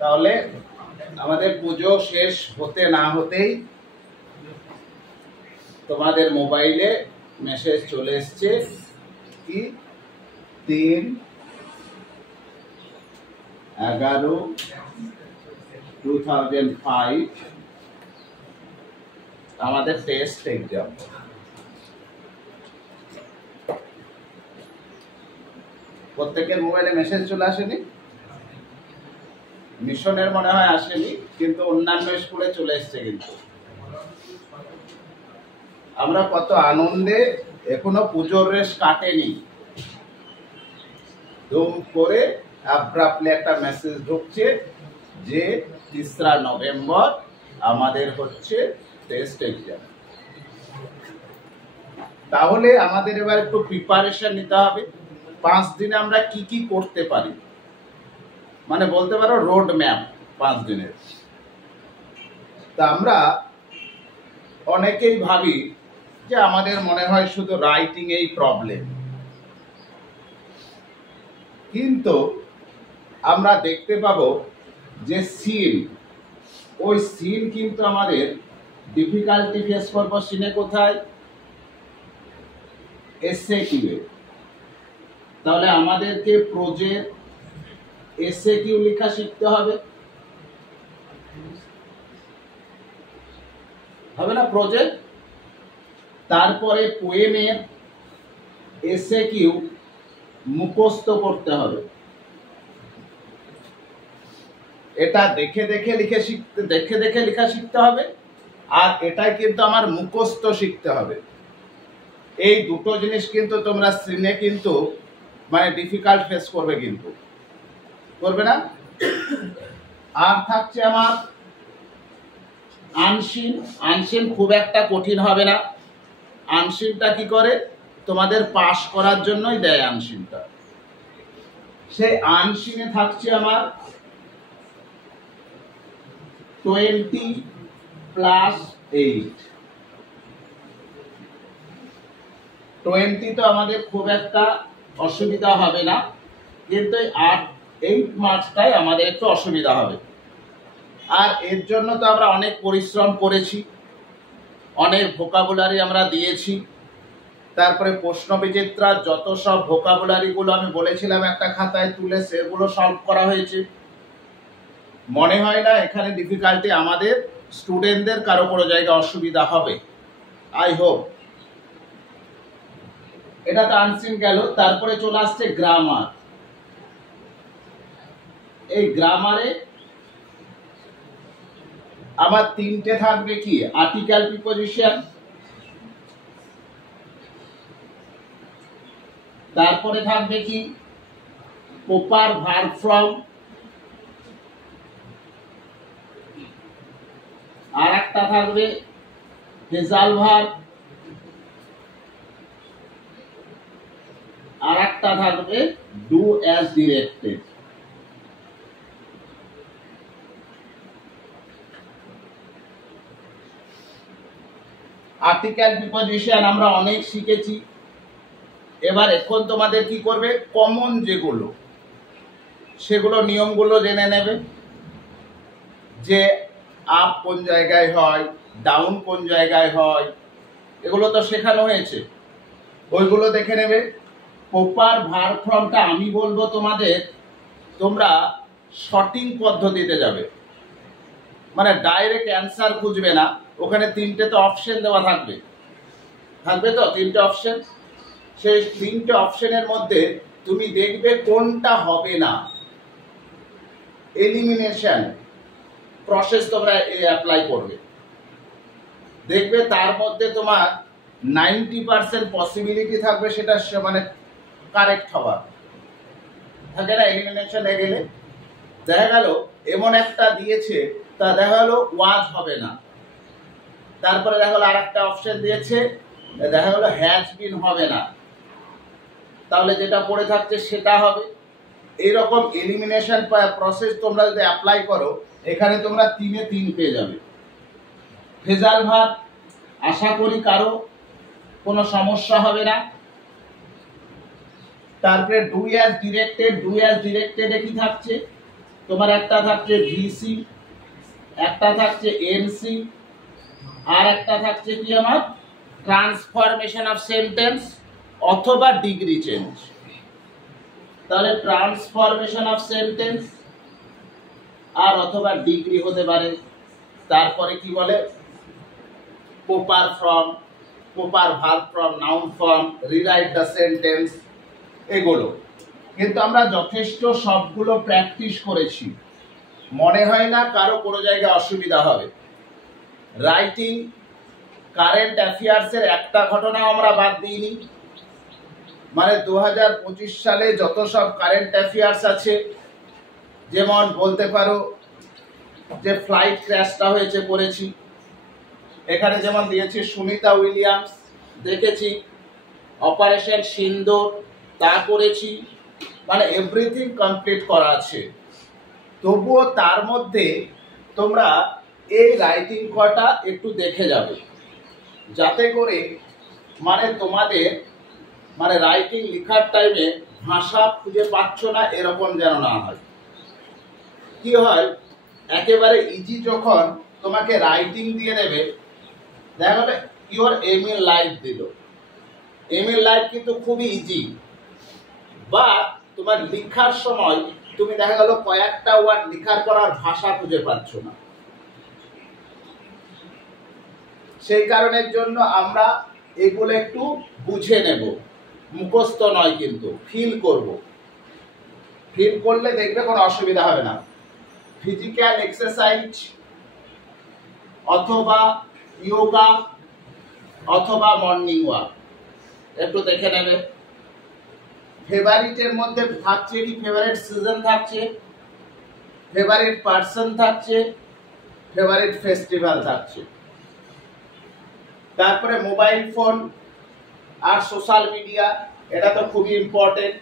তাহলে আমাদের পুজো শেষ হতে না হতেই তোমাদের মোবাইলে মেসেজ চলে এসছে কি 3/11/2005 আমাদের টেস্ট এক্সাম। প্রত্যেকের মোবাইলে মেসেজ চলে আসেনি? মিশনের মনে হয় আসেনি, কিন্তু অন্যান্য স্কুলে চলে এসছে। কিন্তু আমরা কত আনন্দে, এখনো পুজোর রেশ কাটেনি, ধুম করে অ্যাব্রাপ্টলি একটা মেসেজ ঢুকছে যে 3 নভেম্বর আমাদের হচ্ছে টেস্ট এক্সাম। তাহলে আমাদের এবার একটু প্রিপারেশন নিতে হবে 5 দিনে আমরা কি কি করতে পারি, মানে বলতে পারো রোড ম্যাপ 5 দিনের। তা আমরা অনেকেই ভাবি যে আমাদের মনে হয় শুধু রাইটিং এই প্রবলেম, কিন্তু আমরা দেখতে পাবো যে সিন, ওই সিন কিন্তু আমাদের ডিফিকাল্টি ফেস করবো সিনে কোথায়? S A Q. তাহলে আমাদেরকে প্রজেক্ট এসএ কিউ লেখা শিখতে হবে, হবে না প্রজেক্ট? তারপরে পোয়েমের এসএ কিউ মুখস্থ করতে হবে। এটা দেখে দেখে লেখা শিখতে হবে, আর এটাই কিন্তু আমার মুখস্থ শিখতে হবে। এই দুটো জিনিস কিন্তু তোমরা সিনে কিন্তু মানে ডিফিকাল্ট ফেস করবে, কিন্তু করবে না। আর থাকছে আমার আনসিন। আনসিন খুব একটা কঠিন হবে না। আনসিনটা কি করে? তোমাদের পাস করার জন্যই দেয় আনসিনটা। সেই আনসিনে থাকছে আমার 20+8। 20 তো আমাদের খুব একটা অসুবিধা হবে না, কিন্তু 8 মার্কসটাই আমাদের একটু অসুবিধা হবে। আর এর জন্য তো আমরা অনেক পরিশ্রম করেছি, অনেক ভোকাবুলারি আমরা দিয়েছি। তারপরে প্রশ্ন বিচিত্রার যত সব ভোকাবুলারিগুলো আমি বলেছিলাম একটা খাতায় তুলে, সেগুলো সলভ করা হয়েছে। মনে হয় না এখানে ডিফিকাল্টি আমাদের স্টুডেন্টদের কারো কোনো জায়গায় অসুবিধা হবে, আই হোপ। এটা তো আনসিন গেল। তারপরে চলে আসছে গ্রামার। এই গ্রামারে আমার 3টে থাকবে কি? আর্টিকেল প্রিপোজিশন, তারপরে থাকবে কি? প্রপার ভার্ব ফর্ম, আর একটা থাকবে ফ্রেজাল ভার্ব, আর একটা থাকবে do as directed. Article preposition আমরা অনেক শিখেছি। এবার এখন তোমাদের কি করবে? কমন যেগুলো, সেগুলো নিয়মগুলো জেনে নেবে, যে আপ কোন জায়গায় হয়, ডাউন কোন জায়গায় হয়, এগুলো তো শেখানো হয়েছে, ওইগুলো দেখে নেবে। প্রপার ভার্ব ফর্মটা আমি বলবো তোমাদের, তোমরা শর্টিং পদ্ধতিতে যাবে, মানে ডাইরেক্ট অ্যান্সার খুঁজবে না। ওখানে 3টে তো অপশন দেওয়া থাকবে, তো 3টে অপশন। সেই 3টে অপশনের মধ্যে তুমি দেখবে কোনটা হবে না। এলিমিনেশন প্রসেস তোমরা অ্যাপ্লাই করবে, দেখবে তার মধ্যে তোমার 90% পসিবিলিটি থাকবে সেটা মানে কারেক্ট হওয়ার, থাকে না? এলিমিনেশনে গেলে দেখা গেল এমন একটা দিয়েছে, তা দেখা গেল ওয়াজ হবে না। তারপরে দেখা গেল আর একটা অপশন দিয়েছে, দেখা গেল হ্যাজ বিন হবে না, তাহলে যেটা পড়ে থাকছে সেটা হবে। এইরকম এলিমিনেশন প্রসেস তোমরা যদি অ্যাপ্লাই করো, এখানে তোমরা 3-এ 3 পেয়ে যাবে। ফ্রেজাল ভার্ব আশা করি কারো কোনো সমস্যা হবে না। তারপরে do as directed. Do as ডিরেক্টেডে কি থাকছে? তোমার একটা থাকছে ভিসি, একটা থাকছে এনসি, আর একটা থাকছে কি আমার ট্রান্সফরমেশন অফ সেন্টেন্স অথবা ডিগ্রি চেঞ্জ। তাহলে ট্রান্সফরমেশন অফ সেন্টেন্স আর অথবা ডিগ্রি হতে পারে। তারপরে কি বলে proper form, proper verb form, noun form, rewrite the sentence, এগুলো কিন্তু আমরা যথেষ্ট সবগুলো প্র্যাকটিস করেছি, মনে হয় না কারো কোনো জায়গায় অসুবিধা হবে। রাইটিং কারেন্ট অ্যাফেয়ার্সের একটা ঘটনা আমরা বাদ দিইনি, মানে 2025 সালে যত সব কারেন্ট অ্যাফেয়ার্স আছে, যেমন বলতে পারো যে ফ্লাইট ক্র্যাশটা হয়েছে করেছি, এখানে যেমন দিয়েছি সুনিতা উইলিয়ামস দেখেছি, অপারেশন সিন্দুর তা করেছি, মানে এভরিথিং কমপ্লিট করা আছে। তবুও তার মধ্যে তোমরা এই রাইটিং কটা একটু দেখে যাবে, যাতে করে মানে তোমাদের মানে রাইটিং লেখার টাইমে ভাষা খুঁজে পাচ্ছ না এরকম যেন না হয়। কি হয়, একেবারে ইজি যখন তোমাকে রাইটিং দিয়ে দেবে, দেখা যাবে ইউর এম ইন লাইফ দিল, এম ইন লাইফ কিন্তু খুবই ইজি, বা তোমার লেখার সময় তুমি দেখা গেল কয়েকটা ওয়ার্ড লেখার পর আর ভাষা খুঁজে পাচ্ছ না। সেই কারণের জন্য আমরা এগুলো একটু বুঝে নেব, মুখস্থ নয় কিন্তু ফিল করব, ফিল করলে দেখবে কোনো অসুবিধা হবে না। ফিজিক্যাল এক্সারসাইজ অথবা যোগা অথবা মর্নিং ওয়াক একটু দেখে নেবে। ফেভারিটের মধ্যে থাকছে কি, ফেভারিট সিজন থাকছে, ফেভারিট পার্সন থাকছে, ফেভারিট ফেস্টিভ্যাল থাকছে। তারপরে মোবাইল ফোন আর সোশ্যাল মিডিয়া, এটা তো খুবই ইম্পর্টেন্ট।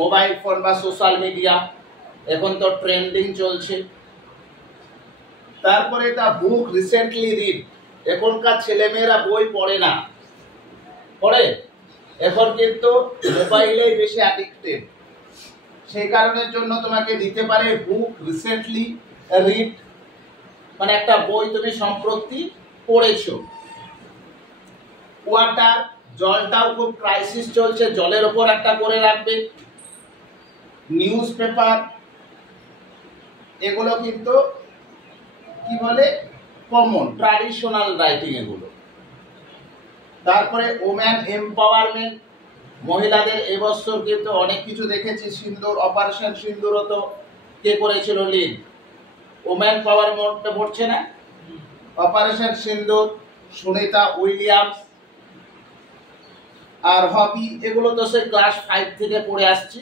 মোবাইল ফোন বা সোশ্যাল মিডিয়া এখন তো ট্রেন্ডিং চলছে। তারপরে দা বুক রিসেন্টলি রিড, এখনকার ছেলেমেয়েরা বই পড়ে না, পড়ে এখন কিন্তু মোবাইলেই বেশি অ্যাডিক্টেড। সেই কারণের জন্য তোমাকে দিতে পারে বুক রিসেন্টলি রিড, মানে একটা বই তুমি সম্প্রতি পড়েছো। ওয়াটার, জলটাও খুব ক্রাইসিস চলছে, জলের ওপর একটা করে রাখবে। নিউজ পেপার, এগুলো কিন্তু কি বলে কমন ট্র্যাডিশনাল রাইটিং এগুলো। তারপরে ওম্যান এম্পাওয়ারমেন্ট, মহিলাদের এবছর কিন্তু অনেক কিছু দেখেছি, সিন্দুর, অপারেশন সিন্দুরও তো কে করেছিল লিড, ওম্যান পাওয়ারমেন্টে পড়ছে না, অপারেশন সিন্দুর, সুনিতা উইলিয়ামস। আর হবি, এগুলো তো সে ক্লাস 5 থেকে পড়ে আসছি,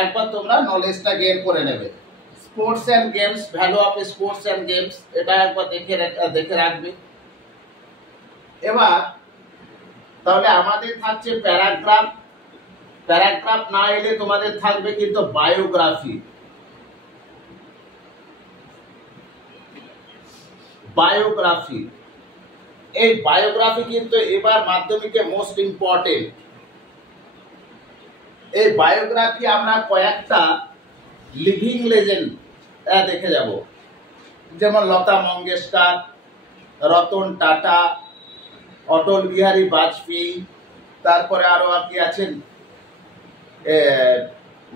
একবার তোমরা নলেজটা গেইন করে নেবে। Sports and games, value of sports and games, এটা একবার দেখে রাখবে। এবার তাহলে আমাদের থাকছে প্যারাগ্রাফ, প্যারাগ্রাফ না এলে তোমাদের থাকবে কিন্তু বায়োগ্রাফি। বায়োগ্রাফি, এই বায়োগ্রাফি কিন্তু এবার মাধ্যমিকে মোস্ট ইম্পর্টেন্ট। এই বায়োগ্রাফি আমরা কয়েকটা লিভিং লেজেন্ড দেখে যাব, যেমন লতা মঙ্গেশকর, রতন টাটা, অটল বিহারী বাজপেয়ী, তারপরে আরো কি আছেন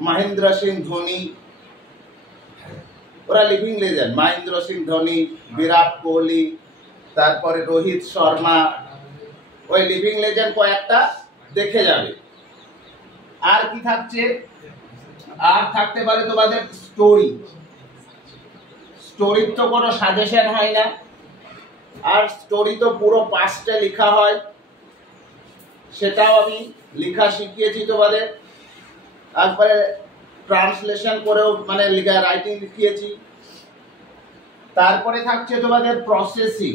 মহেন্দ্র সিং ধোনি, ওরা লিভিং লেজেন্ড। মহেন্দ্র সিং ধোনি, বিরাট কোহলি, তারপরে রোহিত শর্মা, ওই লিভিং লেজেন্ড কয়েকটা দেখে যাবে। আর কি থাকছে, আর থাকতে পারে তোমাদের স্টোরি। স্টোরির তো কোনো সাজেশন হয় না, আর স্টোরি তো পুরো পাস্টে লেখা হয়, সেটাও আমি লেখা শিখিয়েছি তোমাদের, একবারে ট্রান্সলেশন করেও মানে লেখা রাইটিং লিখিয়েছি। তারপরে থাকছে তোমাদের প্রসেসিং।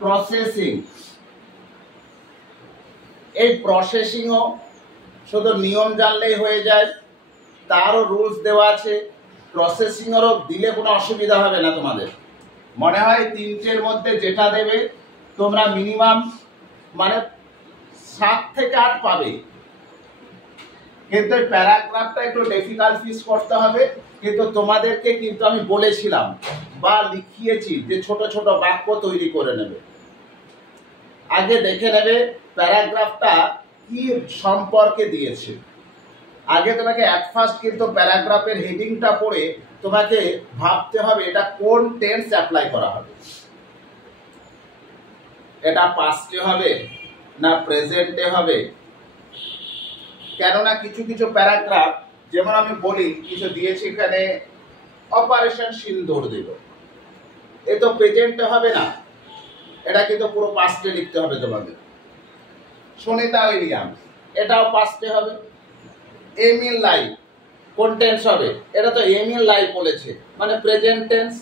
প্রসেসিং, এই প্রসেসিংও শুধু নিয়ম জানলেই হয়ে যায়, তারও রুলস দেওয়া আছে। প্রসেসিংয়েরও দিলে কোনো অসুবিধা হবে না তোমাদের। মনে হয় 3টের মধ্যে যেটা দেবে তোমরা মিনিমাম মানে 7 থেকে 8 পাবে, কিন্তু এই প্যারাগ্রাফটা একটু ডিফিকাল্ট ফিস করতে হবে, কিন্তু তোমাদেরকে কিন্তু আমি বলেছিলাম বা লিখিয়েছি যে ছোট ছোট বাক্য তৈরি করে নেবে। আগে দেখে নেবে প্যারাগ্রাফটা কি সম্পর্কে দিয়েছে। আগে তোমাকে অ্যাট ফার্স্ট কিন্তু প্যারাগ্রাফের হেডিংটা পড়ে তোমাকে ভাবতে হবে এটা কোন টেন্স অ্যাপ্লাই করা হবে। এটা পাস্টে হবে না প্রেজেন্টে হবে, কেননা কিছু কিছু প্যারাগ্রাফ যেমন আমি বলি কিছু দিয়েছি এখানে অপারেশন সিন্দুর দিল, এ তো প্রেজেন্টে হবে না, এটা কিন্তু পুরো পাস্টে লিখতে হবে তোমাদের। সুনিতা উইলিয়ামস এটাও পাস্টে হবে। এমিল লাইভ কোন টেন্স হবে, এটা তো এমিল লাইভ বলেছে মানে present tense.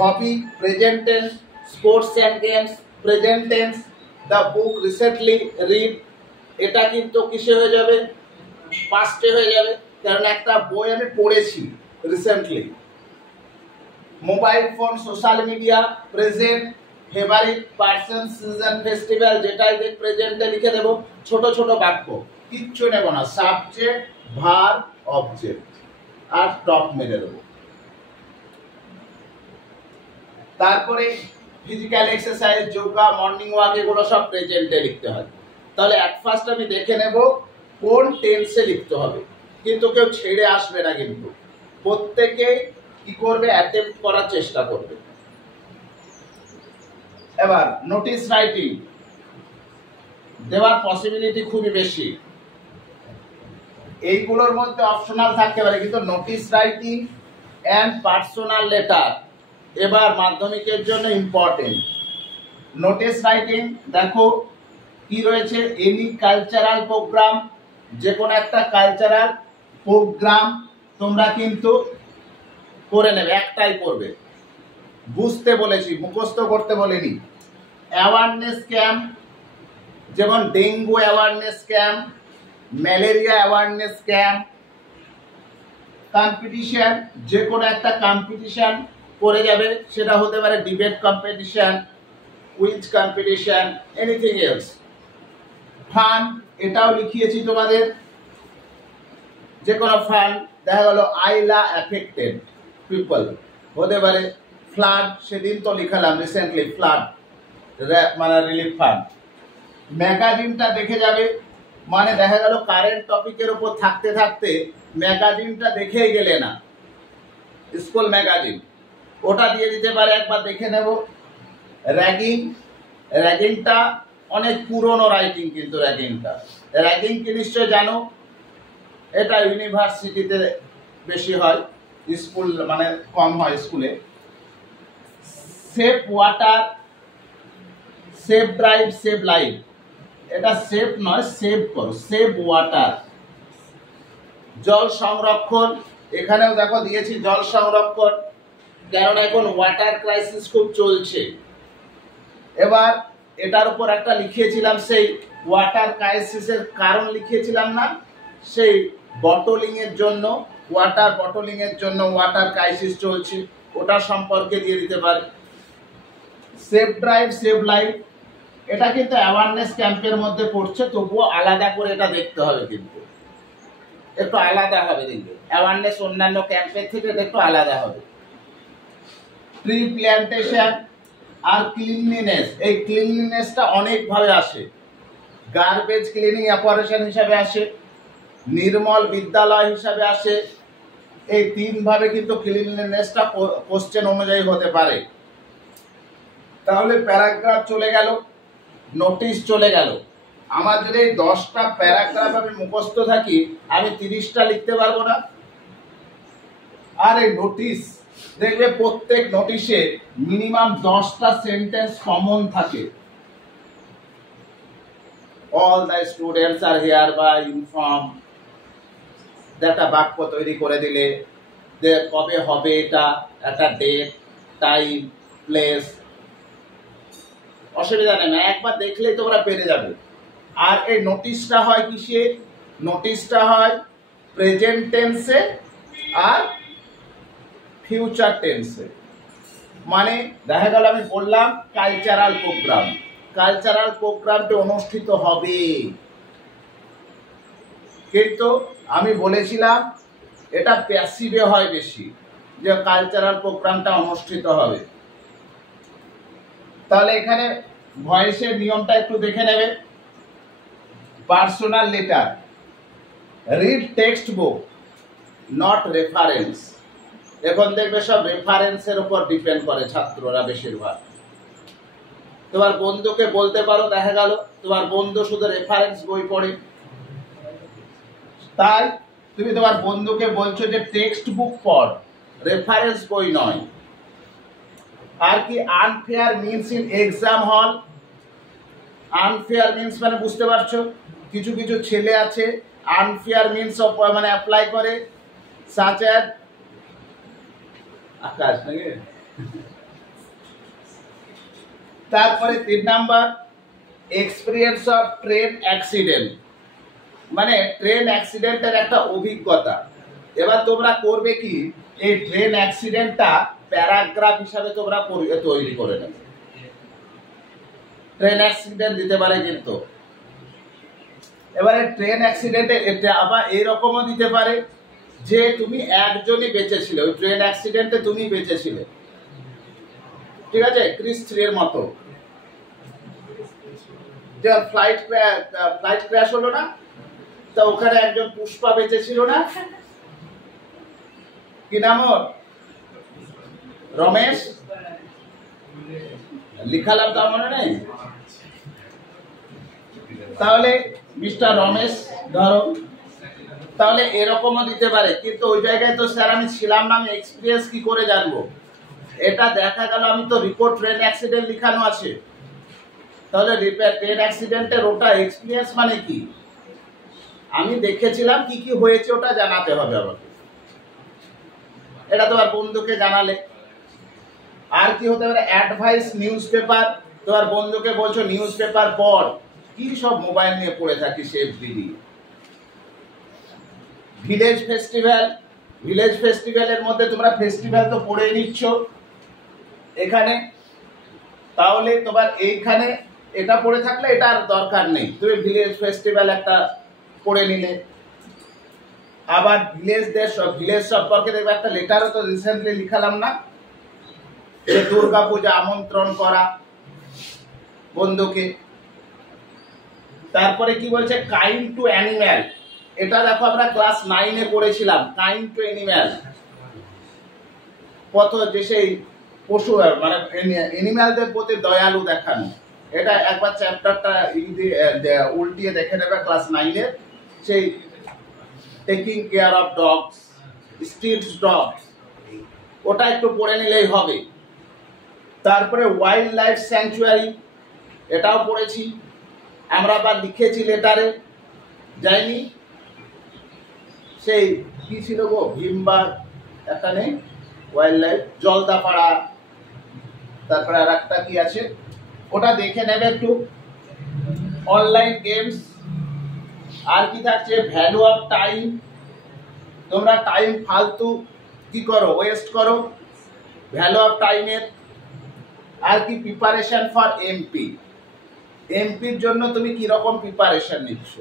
Hobby present tense, sports and games present tense, the book recently read এটা কিন্তু কিসে হয়ে যাবে, পাস্টে হয়ে যাবে, কারণ একটা বই আমি পড়েছি recently. Mobile phone social media present, favourite person season festival যেটাই দেখ প্রেজেন্টে লিখে দেব। ছোট ছোট বাক্য কিচ্ছু নেব না, সাবজেক্ট ভার্ব অবজেক্ট আর টপ মেরে দেবো। তারপরে physical exercise yoga morning walk এগুলো সব প্রেজেন্টে লিখতে হয়। তাহলে অ্যাট ফার্স্ট আমি দেখে নেব কোন টেন্সে লিখতে হবে, কিন্তু কেউ ছেড়ে আসবে না, কিন্তু প্রত্যেকে কি করবে অ্যাটেম্প্ট করার চেষ্টা করবে। এবার নোটিস রাইটিং দেওয়ার পসিবিলিটি খুবই বেশি, এইগুলোর মধ্যে অপশনাল থাকতে পারে, কিন্তু notice writing and personal letter এবার মাধ্যমিকের জন্য ইম্পর্টেন্ট। নোটিস রাইটিং দেখো কি রয়েছে, এনি কালচারাল প্রোগ্রাম, যে কোনো একটা কালচারাল প্রোগ্রাম তোমরা কিন্তু করে নেবে, একটাই করবে, বুঝতে বলেছি মুখস্থ করতে বলিনি। অ্যাওয়ারনেস ক্যাম্প যেমন dengue awareness camp, malaria awareness camp. Competition যে কোনো একটা কম্পিটিশন করে যাবে, সেটা হতে পারে debate competition, quiz competition, anything else. Fund এটাও লিখিয়েছি তোমাদের, যে কোনো ফান্ড, দেখা গেল আইলা এফেক্টেড পিপল হতে পারে, ফ্লাড সেদিন তো লিখালাম রিসেন্টলি ফ্লাড মানে রিলিফ ফান্ড। ম্যাগাজিনটা দেখে যাবে, মানে দেখা গেল কারেন্ট টপিকের উপর থাকতে থাকতে ম্যাগাজিনটা দেখেই গেলে না, স্কুল ম্যাগাজিন ওটা দিয়ে দিতে পারে, একবার দেখে নেব। র্যাগিং, র্যাগিংটা অনেক পুরনো রাইটিং, কিন্তু র্যাগিং কি নিশ্চয় জানো, এটা ইউনিভার্সিটিতে বেশি হয়, স্কুল মানে কম হয় স্কুলে। Save water, save drive, save life, এটা সেভ নয় সেভ করো, সেভ ওয়াটার। জল সংরক্ষণ, এখানেও দেখো দিয়েছি জল সংরক্ষণ, কারণ এখন ওয়াটার ক্রাইসিস খুব চলছে। এবার এটার উপর একটা লিখিয়েছিলাম, সেই ওয়াটার ক্রাইসিসের কারণ লিখিয়েছিলাম না, সেই বটলিং এর জন্য, ওয়াটার বটলিং এর জন্য ওয়াটার ক্রাইসিস চলছে, ওটা সম্পর্কে দিয়ে দিতে পারে। সেভ ড্রাইভ, সেভ লাইফ এটা কিন্তু অ্যাওয়ারনেস ক্যাম্পের মধ্যে পড়ছে, তবুও আলাদা করে এটা দেখতে হবে, কিন্তু একটু আলাদা হবে, কিন্তু অ্যাওয়ারনেস অন্যান্য ক্যাম্পের থেকে এটা একটু আলাদা হবে। ট্রি প্ল্যান্টেশন আর ক্লিনলিনেস, এই ক্লিনলিনেসটা অনেকভাবে আসে, গার্বেজ ক্লিনিং অপারেশন হিসাবে আসে, নির্মল বিদ্যালয় হিসাবে আসে, এই তিনভাবে কিন্তু ক্লিনলিনেসটা কোশ্চেন অনুযায়ী হতে পারে। তাহলে প্যারাগ্রাফ চলে গেল, নোটিশ চলে গেল। আমার যদি এই 10টা প্যারাগ্রাফ আমি মুখস্থ থাকি, আমি 30টা লিখতে পারবো না। আর এই নোটিশ দেখবে প্রত্যেক নোটিশে মিনিমাম 10টা সেন্টেন্স কমন থাকে। All the students are here by inform, একটা বাক্য তৈরি করে দিলে যে কবে হবে, এটা একটা ডেট, টাইম, প্লেস, অসুবিধা নেই, একবার দেখলেই তোমরা পেরে যাবে। আর এই নোটিশটা হয় কিসে, নোটিশটা হয় প্রেজেন্ট টেন্সে আর ফিউচার টেন্সে। মানে দেখা গেল আমি বললাম কালচারাল প্রোগ্রাম, কালচারাল প্রোগ্রামটি অনুষ্ঠিত হবে, কিন্তু আমি বলেছিলাম এটা প্যাসিভে হয় বেশি, যে কালচারাল প্রোগ্রামটা অনুষ্ঠিত হবে। তাহলে এখানে ভয়েসের নিয়মটা একটু দেখে নেবে। Personal letter, read text book, not reference. এখন দেখবে সব রেফারেন্সের উপর ডিপেন্ড করে ছাত্ররা বেশিরভাগ। তোমার বন্ধুকে বলতে পারো, দেখা গেল তোমার বন্ধু শুধু রেফারেন্স বই পড়ে, তাই তুমি তোমার বন্ধুকে বলছো যে টেক্সট বুক পড়, রেফারেন্স বই নয়। আর কি আনফেয়ার মিনস ইন এক্সাম হল। আনফেয়ার মিনস মানে বুঝতে পারছো, কিছু কিছু ছেলে আছে আনফেয়ার মিনস মানে অ্যাপ্লাই করে, সাচ অ্যাজ আকাশ নাকি। তারপরে 3 number experience of train accident, মানে ট্রেন অ্যাক্সিডেন্টের একটা অভিজ্ঞতা। এবার তোমরা করবে কি, এই ট্রেন অ্যাক্সিডেন্টটা প্যারাগ্রাফ হিসাবে তোমরা তৈরি করে নেবে। ট্রেন অ্যাক্সিডেন্ট দিতে পারে কিন্তু। এবারে ট্রেন অ্যাক্সিডেন্টে এটা আবার এইরকমও দিতে পারে যে তুমি একজনই বেঁচেছিলে, ওই ট্রেন অ্যাক্সিডেন্টে তুমি বেঁচেছিলে, ঠিক আছে, ক্রিস 3 এর মতো। যে ফ্লাইট ক্র্যাশ হলো না, তো ওখানে একজন পুষ্পা বেঁচেছিল না, কি নাম ওর, রমেশ, লিখালাম তার মনে নেই। তাহলে মিস্টার রমেশ ধরো, তাহলে এরকমও দিতে পারে। কিন্তু ওই জায়গায় তো স্যার আমি ছিলাম না, আমি এক্সপিরিয়েন্স কি করে জানবো? এটা দেখা গেল আমি তো রিপোর্ট ট্রেন অ্যাক্সিডেন্ট লিখানো আছে, তাহলে ট্রেন অ্যাক্সিডেন্টের ওটা এক্সপিরিয়েন্স মানে কি, আমি দেখেছিলাম কি কি হয়েছে ওটা জানাতে হবে আমাকে, এটা তোমার বন্ধুকে জানালে। আর কি হতে পারে, অ্যাডভাইস নিউজ পেপার, তোমার বন্ধুকে বলছো নিউজ পেপার পড়, কি সব মোবাইল নিয়ে পড়ে থাকিস এফবিডি। ভিলেজ ফেস্টিভ্যাল, ভিলেজ ফেস্টিভ্যালের মধ্যে তোমরা ফেস্টিভ্যাল তো পড়ে নিচ্ছ এখানে, তাহলে তোমার এইখানে এটা পড়ে থাকলে এটা আর দরকার নেই, তুমি ভিলেজ ফেস্টিভ্যাল একটা পড়ে নিলে। আবার ভিলেজ সম্পর্কে দেখবে একটা লেটারও তো রিসেন্টলি লিখালাম না, যে দুর্গা পূজা আমন্ত্রণ করা বন্ধুকে। তারপরে কি বলছে, কাইন্ড টু অ্যানিম্যাল, এটা দেখো আমরা ক্লাস 9-এ পড়েছিলাম, কাইন্ড টু অ্যানিম্যাল, কত যে সেই পশু মানে অ্যানিম্যালদের প্রতি দয়ালু দেখানো। এটা একবার চ্যাপ্টারটা উল্টিয়ে দেখে নেবে ক্লাস 9-এর, সেই taking care of dogs, street dogs, ওটা একটু পড়ে নিলেই হবে। তারপরে ওয়াইল্ড লাইফ স্যাংচুয়ারি, এটাও পড়েছি আমরা, আবার লিখেছি লেটারে, যাইনি, সেই কি ছিল গো, ভীমবার একটা নেই, ওয়াইল্ড লাইফ জলদাপাড়া, তারপরে আর একটা কি আছে ওটা দেখে নেবে একটু। অনলাইন গেমস, আর কি থাকছে, ভ্যালু অফ টাইম, তোমরা টাইম ফালতু কি করো, ওয়েস্ট করো, ভ্যালু অফ টাইমের। আর কি প্রিপারেশন ফর এমপি, এমপির জন্য তুমি কিরকম প্রিপারেশন নিচ্ছ,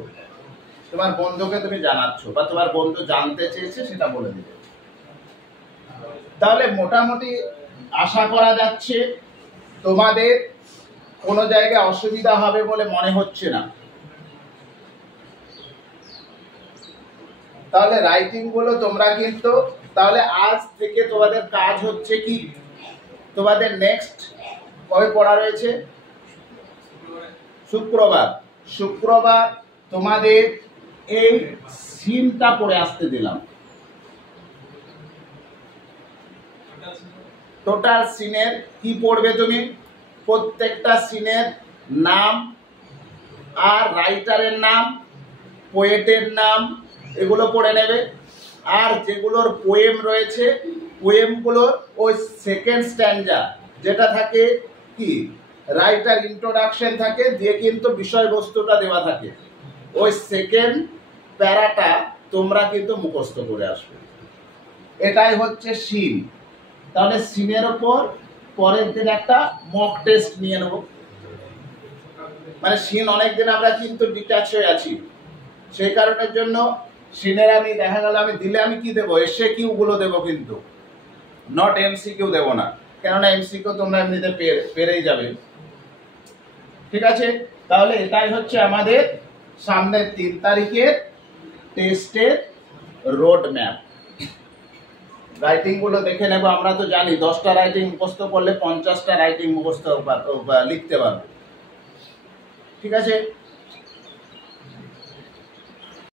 তোমার বন্ধুকে তুমি জানাচ্ছ বা তোমার বন্ধু জানতে চেয়েছে সেটা বলে দিবে। তাহলে মোটামুটি আশা করা যাচ্ছে তোমাদের কোনো জায়গায় অসুবিধা হবে বলে মনে হচ্ছে না। তাহলে রাইটিং গুলো তোমরা কিন্তু, তাহলে আজ থেকে তোমাদের কাজ হচ্ছে কি, তোমাদের নেক্সট কবে পড়া রয়েছে, শুক্রবার, শুক্রবার তোমাদের এই সিনটা পড়ে আসতে দিলাম। টোটাল সিনের কি পড়বে তুমি, প্রত্যেকটা সিনের নাম আর রাইটারের নাম, পোয়েটের নাম, এগুলো পড়ে নেবে। আর যেগুলোর পোয়েম রয়েছে, পোয়েমগুলোর ওই সেকেন্ড স্ট্যান্ডা যেটা থাকে কি, রাইটার ইন্ট্রোডাকশন থাকে, দিয়ে কিন্তু বিষয়বস্তুটা দেওয়া থাকে, ওই সেকেন্ড প্যারাটা তোমরা কিন্তু মুখস্থ করে আসবে। এটাই হচ্ছে সিন। তাহলে সিনের ওপর পরের দিন একটা মক টেস্ট নিয়ে নেব। মানে সিন অনেকদিন আমরা কিন্তু ডিট্যাচ হয়ে আছি, সেই কারণের জন্য সিনের আমি দেখা গেল আমি দিলে আমি কি দেবো, এসে কিউ গুলো দেবো, কিন্তু নট এমসিকিউ দেবো না, কেননা এমসিকিউ তোমরা এমনিতে পেরেই যাবে। ঠিক আছে, তাহলে এটাই হচ্ছে আমাদের সামনের 3 তারিখের টেস্টের রোড ম্যাপ। রাইটিং গুলো দেখে নেবো। আমরা তো জানি 10টা রাইটিং মুখস্থ করলে 50টা রাইটিং মুখস্থ লিখতে পারবো। ঠিক আছে।